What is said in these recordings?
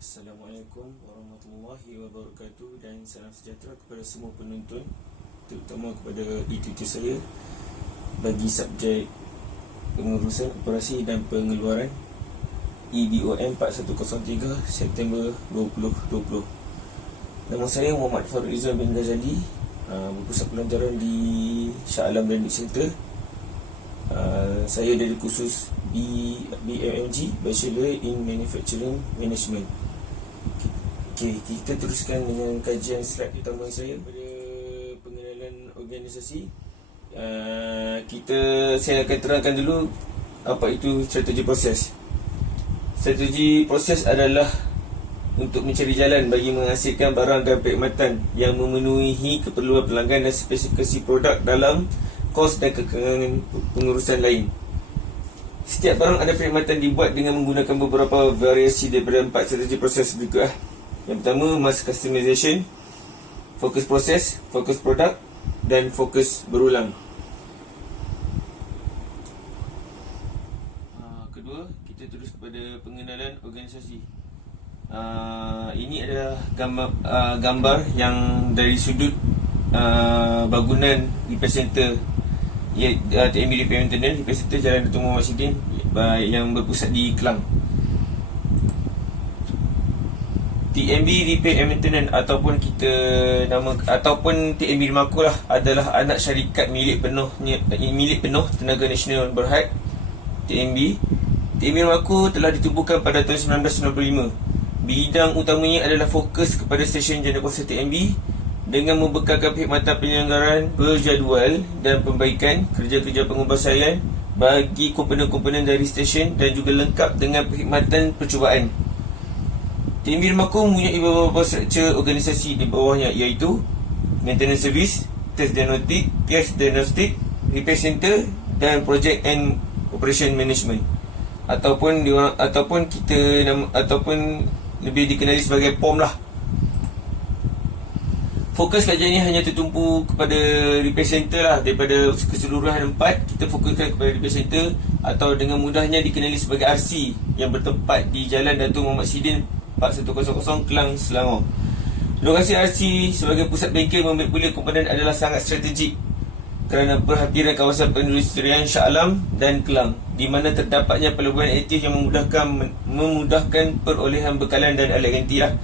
Assalamualaikum warahmatullahi wabarakatuh dan salam sejahtera kepada semua penonton, terutama kepada e-tutor saya bagi subjek pengurusan operasi dan pengeluaran EDOM 4103 September 2020. Nama saya Muhammad Farouk Izzuan bin Ghazali, berpusat pelajaran di Shah Alam Learning Center. Saya dari kursus BMMG, Bachelor in Manufacturing Management. Okey, kita teruskan dengan kajian slide pertama saya pada pengenalan organisasi. Saya akan terangkan dulu apa itu strategi proses. Strategi proses adalah untuk mencari jalan bagi menghasilkan barang dan perkhidmatan yang memenuhi keperluan pelanggan dan spesifikasi produk dalam kos dan kekangan pengurusan lain. Setiap barang ada perkhidmatan dibuat dengan menggunakan beberapa variasi daripada 4 strategi proses berikut. Yang pertama, mass customization, fokus proses, fokus produk dan fokus berulang. Kedua, kita terus kepada pengenalan organisasi. Ini adalah gambar yang dari sudut bangunan repair center, TMB Repair Maintenance, Repair Center Jalan Dato' Muhammad Sidin yang berpusat di Kelang. TMB Repair Maintenance ataupun TMB Rimaco lah, adalah anak syarikat milik penuh Tenaga Nasional Berhad TMB. TMB Rimaco telah ditubuhkan pada tahun 1995. Bidang utamanya adalah fokus kepada stesen jendela TMB dengan membekalkan perkhidmatan penyelenggaraan berjadual dan pembaikan kerja-kerja pengubahsaian bagi komponen-komponen dari stesen dan juga lengkap dengan perkhidmatan percubaan. TMB Rimaco mempunyai beberapa struktur organisasi di bawahnya, iaitu Maintenance Service, Test Diagnostic, Repair Center dan Project and Operation Management, ataupun lebih dikenali sebagai POM lah. Fokus kajian ini hanya tertumpu kepada repair center lah. Daripada keseluruhan 4, kita fokuskan kepada repair center, atau dengan mudahnya dikenali sebagai RC, yang bertempat di Jalan Dato' Muhammad Sidin 4100 Kelang, Selangor. Lokasi RC sebagai pusat bengkel membeli komponen adalah sangat strategik kerana berhadiran kawasan perindustrian Shah Alam dan Kelang, di mana terdapatnya pelabuhan aktif yang memudahkan perolehan bekalan dan alat ganti lah.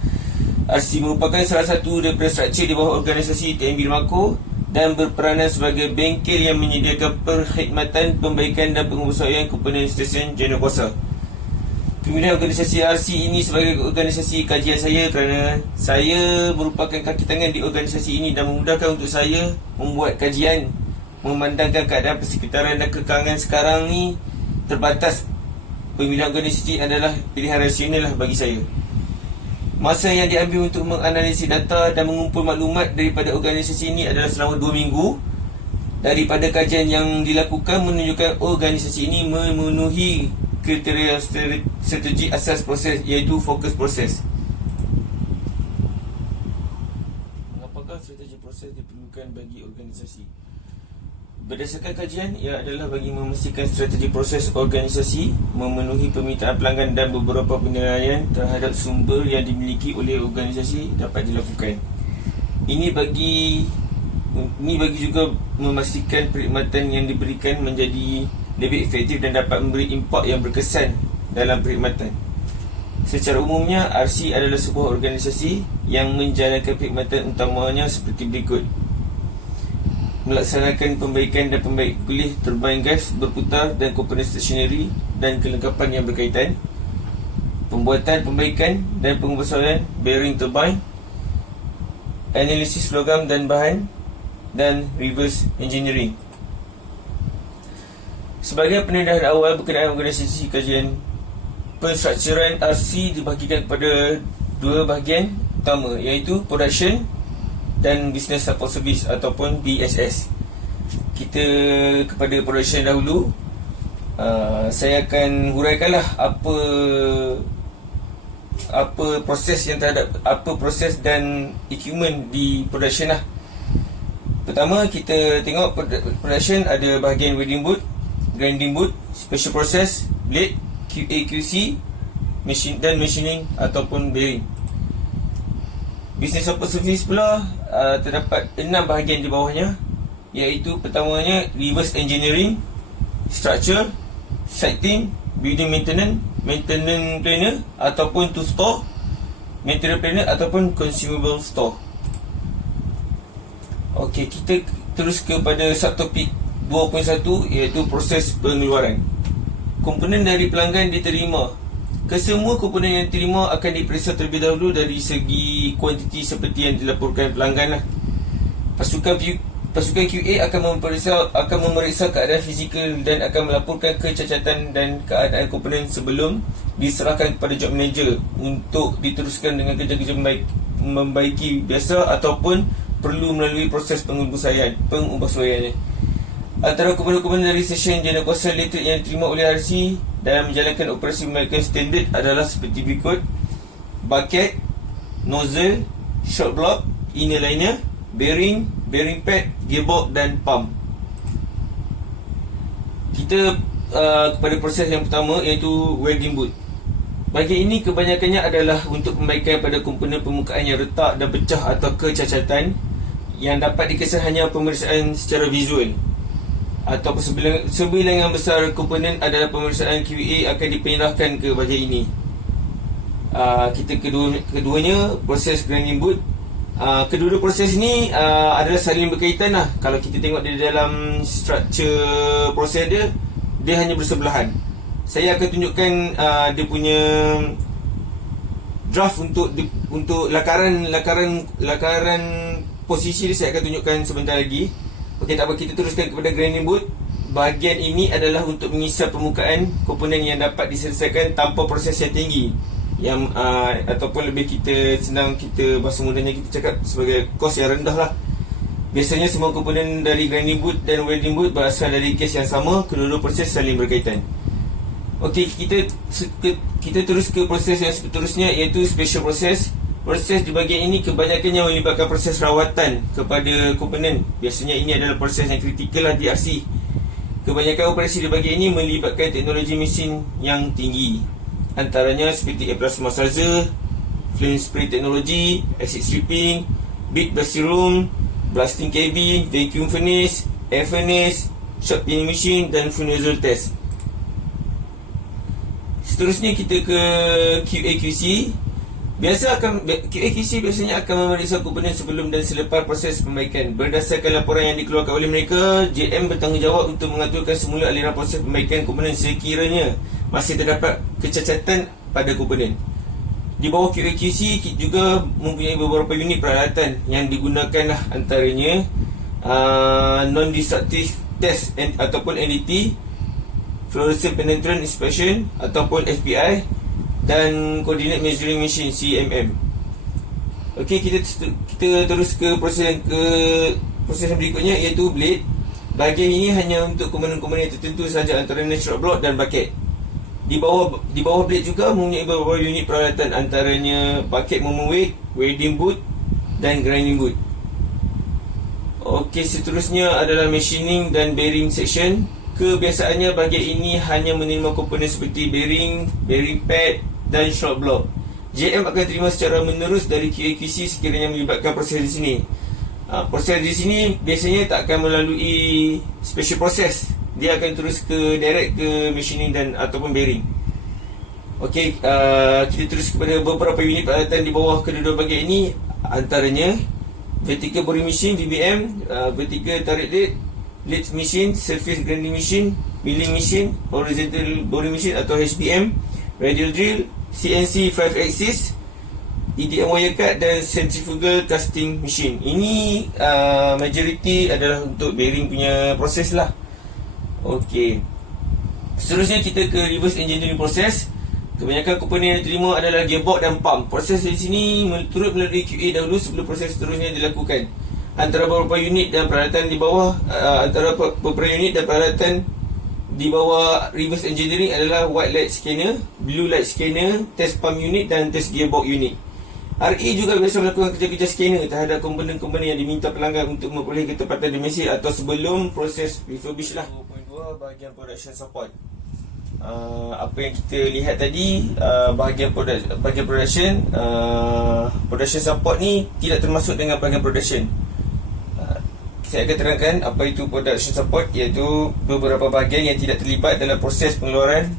RC merupakan salah satu daripada struktur di bawah organisasi TMB Rimaco dan berperanan sebagai bengkel yang menyediakan perkhidmatan pembaikan dan pengubahsaian komponen stesen jendela kuasa. Pemilihan organisasi RC ini sebagai organisasi kajian saya kerana saya merupakan kaki tangan di organisasi ini dan memudahkan untuk saya membuat kajian. Memandangkan keadaan persekitaran dan kekangan sekarang ni terbatas, pemilihan organisasi adalah pilihan rasional lah bagi saya. Masa yang diambil untuk menganalisis data dan mengumpul maklumat daripada organisasi ini adalah selama 2 minggu. Daripada kajian yang dilakukan menunjukkan organisasi ini memenuhi kriteria strategi asas proses, iaitu fokus proses. Apakah strategi proses diperlukan bagi organisasi? Berdasarkan kajian, ia adalah bagi memastikan strategi proses organisasi memenuhi permintaan pelanggan dan beberapa penilaian terhadap sumber yang dimiliki oleh organisasi dapat dilakukan. Ini bagi juga memastikan perkhidmatan yang diberikan menjadi lebih efektif dan dapat memberi impak yang berkesan dalam perkhidmatan. Secara umumnya, RC adalah sebuah organisasi yang menjalankan perkhidmatan utamanya seperti berikut: melaksanakan pembaikan dan pembaik kulih turbin gas berputar dan komponen stationary dan kelengkapan yang berkaitan, pembuatan, pembaikan dan pengubahsaian bearing turbine, analisis logam dan bahan, dan reverse engineering. Sebagai pendedahan awal berkenaan organisasi kajian, penstrukturan RC dibahagikan kepada 2 bahagian utama, iaitu production dan business support service ataupun BSS. Kita kepada production dahulu. Saya akan huraikanlah apa proses dan equipment di production lah. Pertama, kita tengok production ada bahagian welding boot, grinding boot, special process, blade, QA/QC, machining ataupun bearing. Business support service pula terdapat 6 bahagian di bawahnya, iaitu pertamanya reverse engineering, structure, site team, building maintenance, maintenance planner ataupun to store, material planner ataupun consumable store. Okey, kita terus kepada subtopik 2.1, iaitu proses pengeluaran. Komponen dari pelanggan diterima. Kesemua komponen yang diterima akan diperiksa terlebih dahulu dari segi kuantiti seperti yang dilaporkan pelanggan lah. Pasukan QA akan memeriksa keadaan fizikal dan akan melaporkan kecacatan dan keadaan komponen sebelum diserahkan kepada job manager untuk diteruskan dengan kerja-kerja membaiki biasa ataupun perlu melalui proses pengubahsuaian. Antara komponen-komponen dari stesen jana kuasa elektrik yang diterima oleh RC dalam menjalankan operasi memainkan standard adalah seperti berikut: bucket, nozzle, shock block, inner liner, bearing, bearing pad, gearbox dan pump. Kita kepada proses yang pertama, iaitu welding boot. Bahagian ini kebanyakannya adalah untuk perbaikan pada komponen permukaan yang retak dan pecah atau kecacatan yang dapat dikesan hanya pemeriksaan secara visual. Atau sebilangan besar komponen adalah pemeriksaan QA akan dipenyerahkan ke bahagian ini. Kita keduanya proses grinding boot. Kedua-dua proses ni adalah saling berkaitan lah. Kalau kita tengok di dalam structure proses dia hanya bersebelahan. Saya akan tunjukkan dia punya draft untuk lakaran posisi dia. Saya akan tunjukkan sebentar lagi. Okey, tak apa, kita teruskan kepada grinding boot. Bahagian ini adalah untuk mengisap permukaan komponen yang dapat diselesaikan tanpa proses yang tinggi, ataupun lebih senang kita bahasa mudahnya kita cakap sebagai kos yang rendah lah. Biasanya semua komponen dari grinding boot dan welding boot berasal dari kes yang sama. Kedua-dua proses saling berkaitan. Okey, kita terus ke proses yang seterusnya, iaitu special process. Proses di bahagian ini kebanyakannya melibatkan proses rawatan kepada komponen. Biasanya ini adalah proses yang kritikal lah di RC. Kebanyakan operasi di bahagian ini melibatkan teknologi mesin yang tinggi. Antaranya seperti plasma salzer, flame spray teknologi, acid stripping, bead blasting room, blasting cabin, vacuum furnace, air furnace, shot peening machine dan fuel nozzle test. Seterusnya kita ke QA/QC. QA/QC biasanya akan memeriksa komponen sebelum dan selepas proses perbaikan. Berdasarkan laporan yang dikeluarkan oleh mereka, JM bertanggungjawab untuk mengaturkan semula aliran proses perbaikan komponen sekiranya masih terdapat kecacatan pada komponen. Di bawah QA/QC, kita juga mempunyai beberapa unit peralatan yang digunakan lah, antaranya Non-Destructive Test ataupun NDT, Fluorescent Penetrant Inspection ataupun FPI, dan Coordinate Measuring Machine CMM. Okey, kita terus ke proses yang berikutnya, iaitu blade. Bahagian ini hanya untuk komponen-komponen tertentu sahaja, antaranya shock block dan bucket. Di bawah blade juga mempunyai beberapa unit peralatan, antaranya bucket moment weight, welding boot dan grinding boot. Okey, seterusnya adalah machining dan bearing section. Kebiasaannya bahagian ini hanya menerima komponen seperti bearing, bearing pad dan shock block. JM akan terima secara menerus dari QA/QC sekiranya melibatkan proses di sini. Proses di sini biasanya tak akan melalui special process. Dia akan terus direct ke machining dan ataupun bearing. Okey, kita terus kepada beberapa unit peralatan di bawah kedua-dua bahagian ini, antaranya vertical boring machine VBM, vertical turret lathe machine, surface grinding machine, milling machine, horizontal boring machine atau HBM, radial drill, CNC 5 axis, EDM wire cut dan centrifugal casting machine. Ini majority adalah untuk bearing punya proses lah. Okey, seterusnya kita ke reverse engineering proses. Kebanyakan komponen yang diterima adalah gearbox dan pump. Proses di sini turut melalui QA dahulu sebelum proses seterusnya dilakukan. Antara beberapa unit dan peralatan di bawah di bawah reverse engineering adalah white light scanner, blue light scanner, test pump unit dan test gearbox unit. RE juga biasa melakukan kerja-kerja scanner terhadap komponen-komponen yang diminta pelanggan untuk memperoleh ketepatan dimensi atau sebelum proses refurbish lah. 2.2 bahagian production support. apa yang kita lihat tadi, bahagian production, production support ni tidak termasuk dengan bahagian production. Saya akan terangkan apa itu production support, iaitu beberapa bahagian yang tidak terlibat dalam proses pengeluaran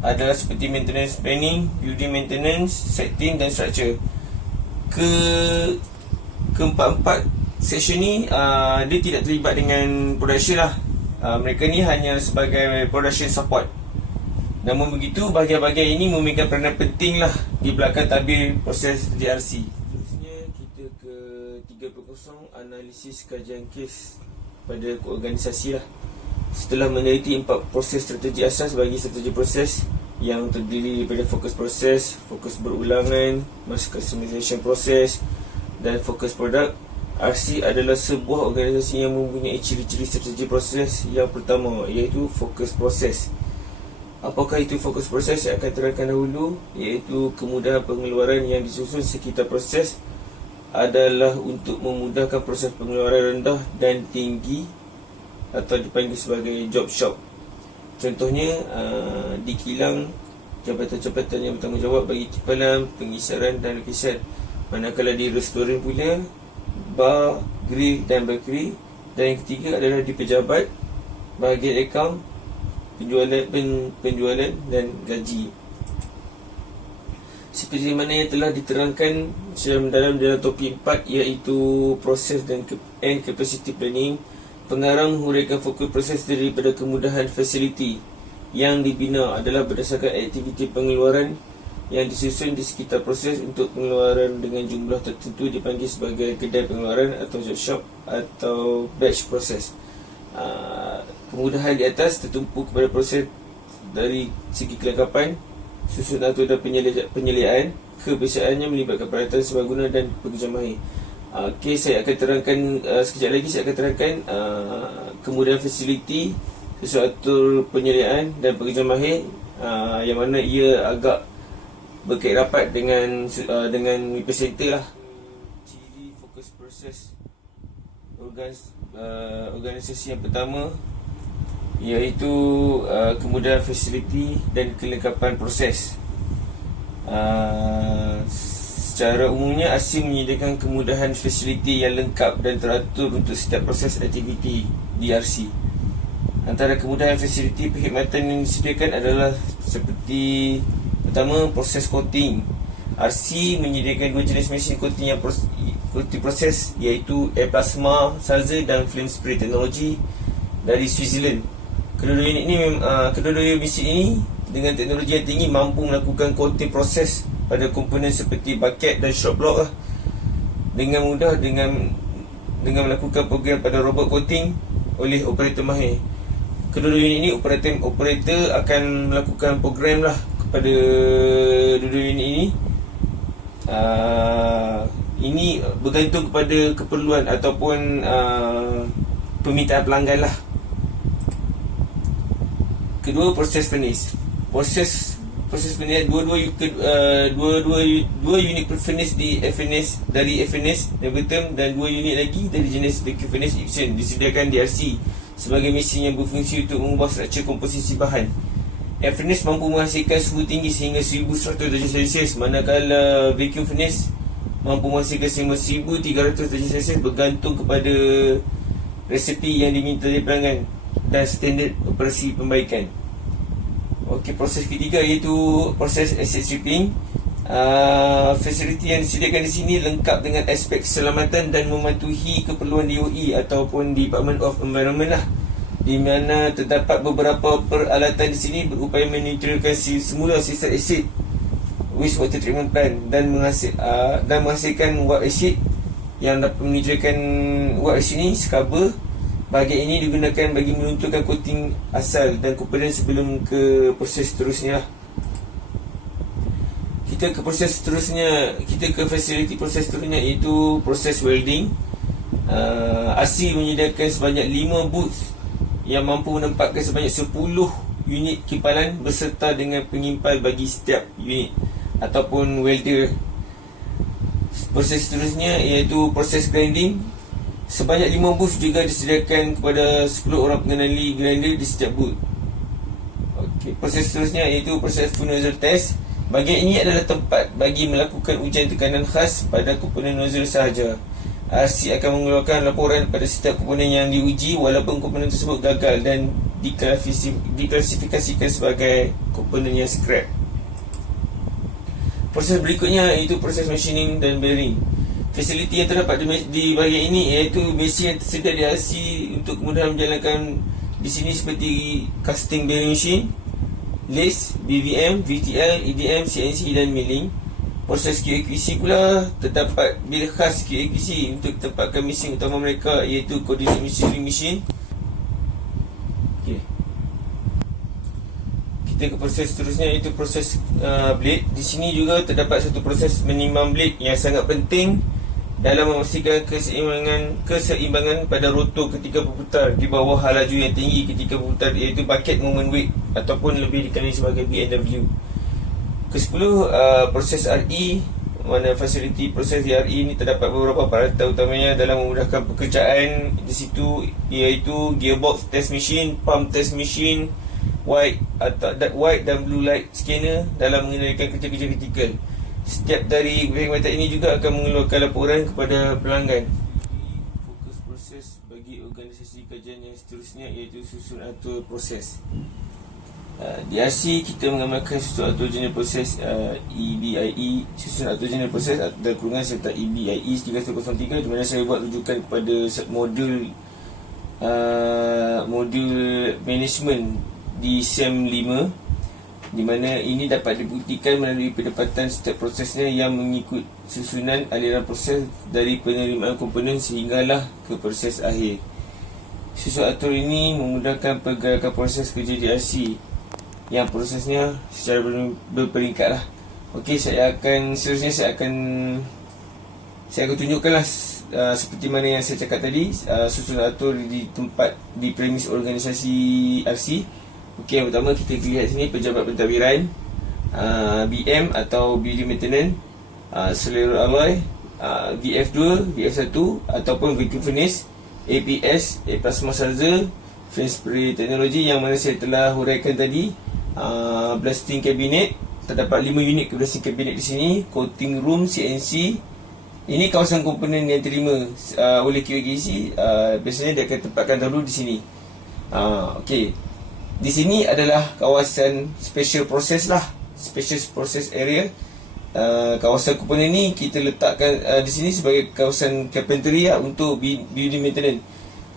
adalah seperti maintenance planning, building maintenance, setting dan structure. Keempat-empat section ni dia tidak terlibat dengan production lah. Mereka ni hanya sebagai production support. Namun begitu, bahagian-bahagian ini memegang peranan penting lah di belakang tabir proses DRC. Seterusnya kita ke 3.0, analisis kajian kes pada keorganisasi lah. Setelah meneliti 4 proses strategi asas bagi strategi proses yang terdiri daripada fokus proses, fokus berulangan, mass customization proses dan fokus produk, RC adalah sebuah organisasi yang mempunyai ciri-ciri strategi proses yang pertama, iaitu fokus proses. Apakah itu fokus proses? Saya akan terangkan dahulu, iaitu kemudahan pengeluaran yang disusun sekitar proses adalah untuk memudahkan proses pengeluaran rendah dan tinggi atau dipanggil sebagai job shop. Contohnya, di kilang, jabatan-jabatan yang bertanggungjawab bagi timpalan, pengisaran dan lukisan. Manakala di restoran pula, bar, grill dan bakery. Dan yang ketiga adalah di pejabat, bahagian akaun, penjualan dan gaji. Seperti mana yang telah diterangkan secara mendalam dalam topik 4, iaitu proses dan capacity planning, pengarang huraikan fokus proses daripada kemudahan fasiliti yang dibina adalah berdasarkan aktiviti pengeluaran yang disusun di sekitar proses untuk pengeluaran dengan jumlah tertentu dipanggil sebagai kedai pengeluaran atau job shop atau batch proses. Kemudahan di atas tertumpu kepada proses dari segi kelengkapan, susunan atau dan penyeliaan, kebiasaannya melibatkan peralatan serbaguna dan pekerja mahir. Okey, saya akan terangkan sekejap lagi. Saya akan terangkan kemudahan fasiliti, sesuatu penyeliaan dan pekerja mahir, yang mana ia agak berkait rapat dengan epicenter lah. Ciri fokus proses organisasi yang pertama, iaitu kemudahan fasiliti dan kelengkapan proses. Secara umumnya, ASI menyediakan kemudahan fasiliti yang lengkap dan teratur untuk setiap proses aktiviti DRC. Antara kemudahan fasiliti perkhidmatan yang disediakan adalah seperti, pertama, proses coating. RC menyediakan 2 jenis mesin coating yang proses, iaitu air plasma, salzer dan flame spray teknologi dari Switzerland. Kedua-dua mesin ini dengan teknologi yang tinggi mampu melakukan coating proses pada komponen seperti bucket dan shop block lah, dengan mudah dengan melakukan program pada robot coating oleh operator mahir. Kedua-dua unit ini operator akan melakukan program lah kepada dua-dua unit ini. Ini bergantung kepada keperluan ataupun permintaan pelanggan lah. Kedua, proses furnace. Proses furnace, dua unit furnace dari furnace Nevertherm dan 2 unit lagi dari jenis vacuum furnace Epson disediakan di RC sebagai mesin yang berfungsi untuk mengubah struktur komposisi bahan. Air furnace mampu menghasilkan suhu tinggi sehingga 1100 darjah Celsius, manakala vacuum furnace mampu menghasilkan sehingga 1300 darjah Celsius, bergantung kepada resepi yang diminta dari pelanggan dan standard operasi pembaikan. Okey, proses ketiga iaitu proses asset stripping. Fasiliti yang disediakan di sini lengkap dengan aspek keselamatan dan mematuhi keperluan DOE ataupun Department of Environment lah, di mana terdapat beberapa peralatan di sini berupaya menetralkan semula sisa asid wastewater treatment plant dan menghasilkan wap asid yang dapat menetralkan wap asid ini scrubber. Bahagian ini digunakan bagi melunturkan coating asal dan komponen sebelum ke proses seterusnya lah. Kita ke fasiliti proses seterusnya, iaitu proses welding. ASI menyediakan sebanyak 5 booth yang mampu menempatkan sebanyak 10 unit kimpalan beserta dengan pengimpal bagi setiap unit ataupun welder. Proses seterusnya iaitu proses grinding. Sebanyak 5 booth juga disediakan kepada 10 orang pengenali grinder di setiap booth. Okey. Proses seterusnya iaitu proses full nozzle test. Bahagian ini adalah tempat bagi melakukan ujian tekanan khas pada komponen nozzle sahaja. RC akan mengeluarkan laporan pada setiap komponen yang diuji walaupun komponen tersebut gagal dan diklasifikasikan sebagai komponen yang scrap. Proses berikutnya iaitu proses machining dan bearing. Fasiliti yang terdapat di bahagian ini iaitu mesin yang tersedia di RC untuk kemudahan menjalankan di sini seperti casting bearing machine, lathe, BVM, VTL, EDM, CNC dan milling. Proses QAQC pula terdapat bil khas QAQC untuk tempatkan mesin utama mereka iaitu coordinate measuring machine. Kita ke proses seterusnya iaitu proses blade. Di sini juga terdapat satu proses menimbang blade yang sangat penting dalam memastikan keseimbangan pada rotor ketika berputar di bawah hal laju yang tinggi ketika berputar, iaitu bucket moment weight ataupun lebih dikenali sebagai BNW. Ke-10, proses RE, mana fasiliti proses di RE ini terdapat beberapa peralatan utamanya dalam memudahkan pekerjaan di situ, iaitu gearbox test machine, pump test machine, white dan blue light scanner dalam mengendalikan kerja-kerja kritikal. Setiap dari perkhidmatan ini juga akan mengeluarkan laporan kepada pelanggan. Fokus proses bagi organisasi kajian yang seterusnya iaitu susun atur proses. Di RC kita mengamalkan susun atur jenis proses EBIE, susun atur jenis proses dan kurungan serta EBIE 3103, di mana saya buat rujukan kepada modul management di SEM 5, di mana ini dapat dibuktikan melalui pendapatan setiap prosesnya yang mengikut susunan aliran proses dari penerimaan komponen sehinggalah ke proses akhir. Susun atur ini memudahkan pergerakan proses kerja di RC yang prosesnya secara berperingkat lah. Okey, seterusnya saya akan tunjukkanlah seperti mana yang saya cakap tadi, susun atur di tempat di premis organisasi RC. Okey, yang pertama kita lihat sini pejabat pentadbiran, BM atau building maintenance, selera alloy, VF2, VF1 ataupun vacuum furnace, APS, plasma salzer, flame spray teknologi yang mana saya telah huraikan tadi, blasting cabinet, terdapat 5 unit blasting cabinet di sini, coating room, CNC. Ini kawasan komponen yang terima oleh QAQC, biasanya dia akan tempatkan dahulu di sini. Okey. Di sini adalah kawasan special process lah, special process area. Kawasan komponen ni kita letakkan di sini sebagai kawasan carpentry lah, untuk building maintenance.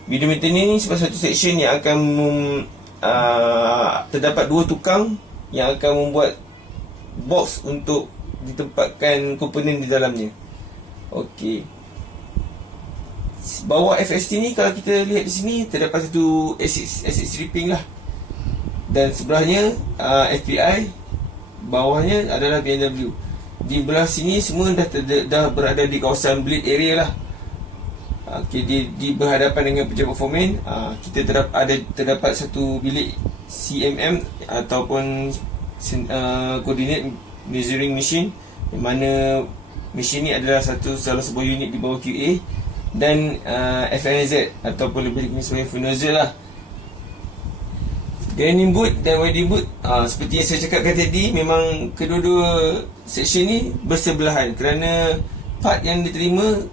Building maintenance ni sebagai satu section yang akan terdapat 2 tukang yang akan membuat box untuk ditempatkan komponen di dalamnya. Okey. Bawah FST ni kalau kita lihat di sini terdapat satu acid stripping lah. Dan sebelahnya FPI, bawahnya adalah BNW. Di belah sini semua dah berada di kawasan blade area lah. Okay, di berhadapan dengan pejabat foreman, kita terdapat satu bilik CMM ataupun coordinate measuring machine, di mana mesin ni adalah salah sebuah unit di bawah QA, dan FNZ ataupun lebih dikenali sebagai full nozzle lah. Grinding boot dan welding boot, seperti yang saya cakapkan tadi, memang kedua-dua section ni bersebelahan kerana part yang diterima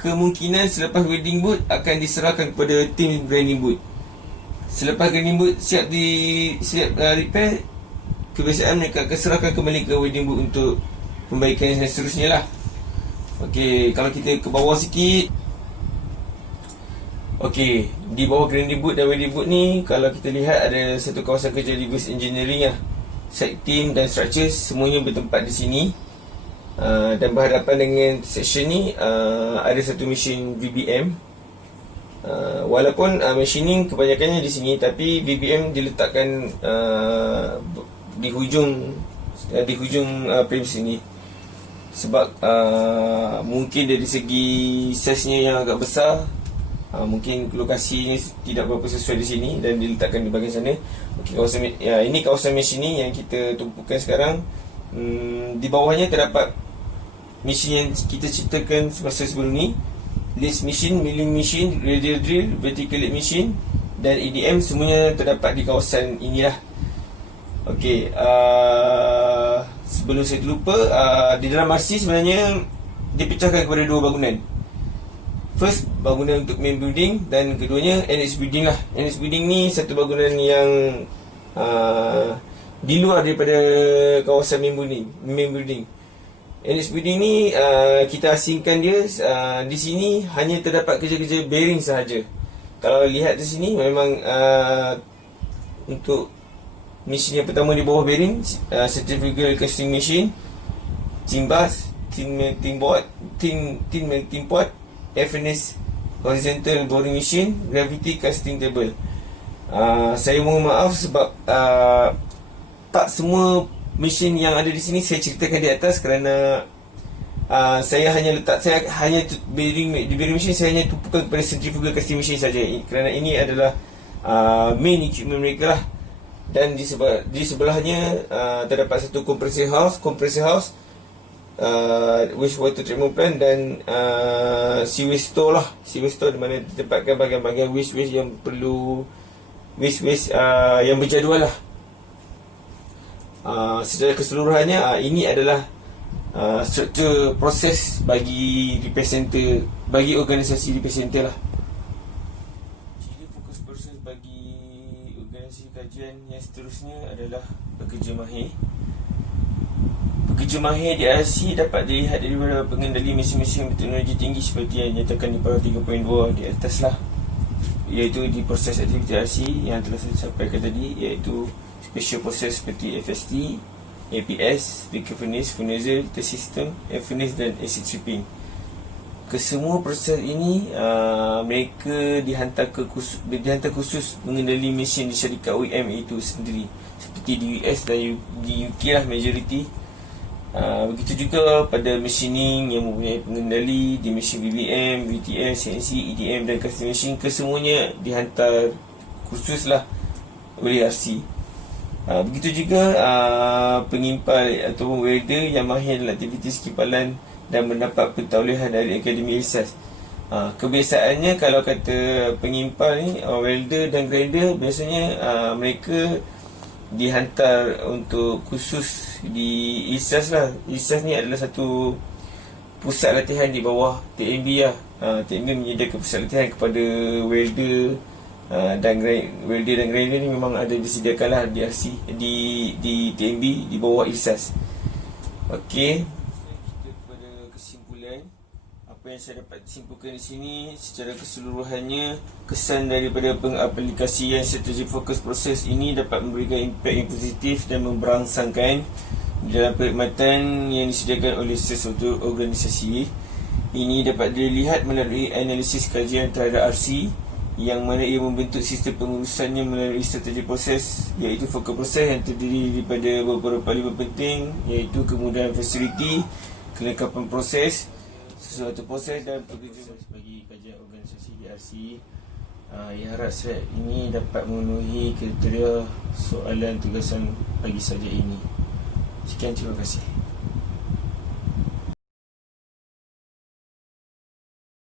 kemungkinan selepas welding boot akan diserahkan kepada tim grinding boot. Selepas grinding boot siap repair, kebiasaan mereka akan serahkan kembali ke welding boot untuk perbaikan dan seterusnya lah. Okey, kalau kita ke bawah sikit. Okey, di bawah grinding boot dan welding boot ni, kalau kita lihat ada satu kawasan kerja reverse engineering lah. Site team dan structure semuanya bertempat di sini. Dan berhadapan dengan section ni ada satu mesin VBM. Walaupun machining kebanyakannya di sini, tapi VBM diletakkan di hujung premis ini. Sebab mungkin dari segi size-nya yang agak besar, mungkin lokasinya tidak berapa sesuai di sini dan diletakkan di bahagian sana. Okey, ini kawasan machining yang kita tumpukan sekarang. Di bawahnya terdapat mesin yang kita ciptakan semasa sebelum ni, lathe machine, milling machine, radial drill, vertical lathe machine dan EDM, semuanya terdapat di kawasan inilah. Okey, sebelum saya terlupa, di dalam RC sebenarnya dipecahkan kepada dua bangunan. First, bangunan untuk main building, dan keduanya annex building lah. Annex building ni satu bangunan yang di luar daripada kawasan main building. Annex building ni kita asingkan dia. Di sini hanya terdapat kerja-kerja bearing sahaja. Kalau lihat di sini memang untuk mesin yang pertama di bawah bearing, centrifugal casting machine, tin bus, tin melting pot, air furnace, horizontal boring machine, gravity casting table. Saya mohon maaf sebab tak semua mesin yang ada di sini saya ceritakan di atas, kerana saya hanya bearing machine saya hanya tumpukan kepada centrifugal casting machine saja, kerana ini adalah main equipment mereka lah. Dan di sebelahnya terdapat satu compressor house, wastewater treatment plant, dan sewage store lah. Sewage store di mana ditempatkan bahagian-bahagian waste yang perlu, waste yang berjadual lah. Secara keseluruhannya ini adalah struktur proses bagi repair center, bagi organisasi repair center lah. Jadi fokus proses bagi organisasi kajian yang seterusnya adalah pekerja mahir. Pekerja mahir di RC dapat dilihat daripada pengendali mesin-mesin berteknologi tinggi seperti yang dinyatakan di paragraf 3.2 di atas lah, iaitu di proses aktiviti RC yang telah saya sampaikan tadi, iaitu special process seperti FST, APS, speaker furnace, furnacer, test system, air furnace dan acid stripping. Kesemua proses ini mereka dihantar khusus mengendali mesin di syarikat OEM itu sendiri, seperti di US dan di UK lah majoriti. Begitu juga pada machining yang mempunyai pengendali di mesin BBM, VTS, CNC, EDM dan custom machine, kesemuanya dihantar khusus lah oleh RC. Begitu juga pengimpal atau welder yang mahir dalam aktiviti sekimpalan dan mendapat pentaulihan dari Akademi ISAS. Kebiasaannya kalau kata pengimpal ni, welder dan grinder, biasanya mereka dihantar untuk khusus di ISAS lah. ISAS ni adalah satu pusat latihan di bawah TMB lah. TMB menyediakan pusat latihan kepada welder dan grinder ni memang ada disediakan lah di RC, di TMB di bawah ISAS. Okey, kita kepada kesimpulan. Apa yang saya dapat simpulkan di sini secara keseluruhannya, kesan daripada pengaplikasian strategi fokus proses ini dapat memberikan impak yang positif dan memberangsangkan dalam perkhidmatan yang disediakan oleh sesuatu organisasi. Ini dapat dilihat melalui analisis kajian terhadap RC, yang mana ia membentuk sistem pengurusannya melalui strategi proses, iaitu fokus proses yang terdiri daripada beberapa lima penting, iaitu kemudahan fasiliti, kelengkapan proses, sesuatu proses dan pekerjaan. Bagi kajian organisasi di RC, yang harap slide ini dapat memenuhi kriteria soalan tugasan pagi saja ini. Sekian, terima kasih.